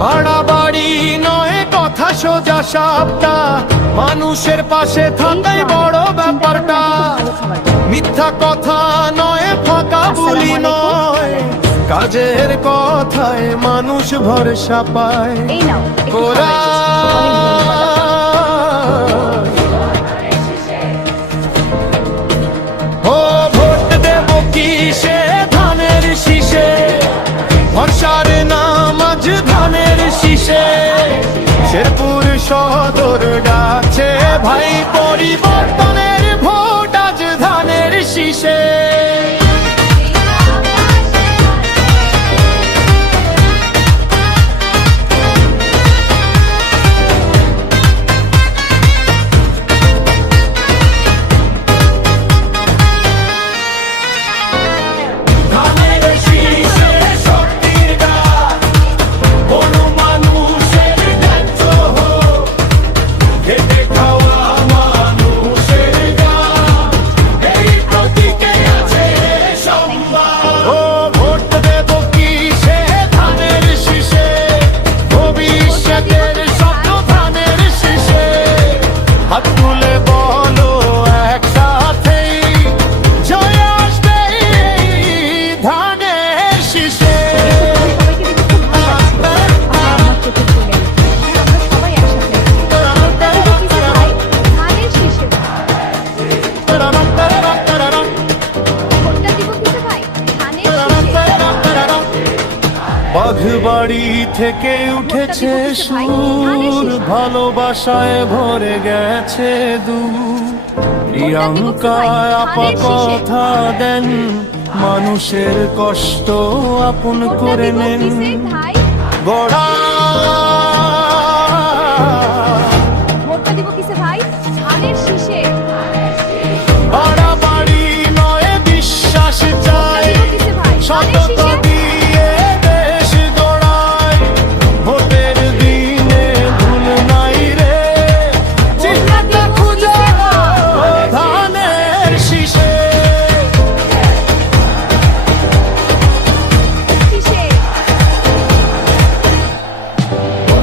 বাড়াবাড়ি নয় কথা সোজা সাপটা, মানুষের পাশে থাকাই বড় ব্যাপারটা। মিথ্যা কথা নয়, ফাঁকা বলি নয়, কাজের কথায় মানুষ ভরসা পায়। ওরা ও ভোট দেব কিসে ধানের শীষে, ভরসার নাম আজ ধানের শীষে। শেরপুর সদর ডাকছে ভাই, পরিবর্তনের ভোট আজ ধানের শীষে। বাঘবাড়ি থেকে উঠেছে সুর, ভালোবাসায় ভরে গেছে দূর। প্রিয়াঙ্কা আপা কথা দেন, মানুষের কষ্ট আপন করে নেন। গড়া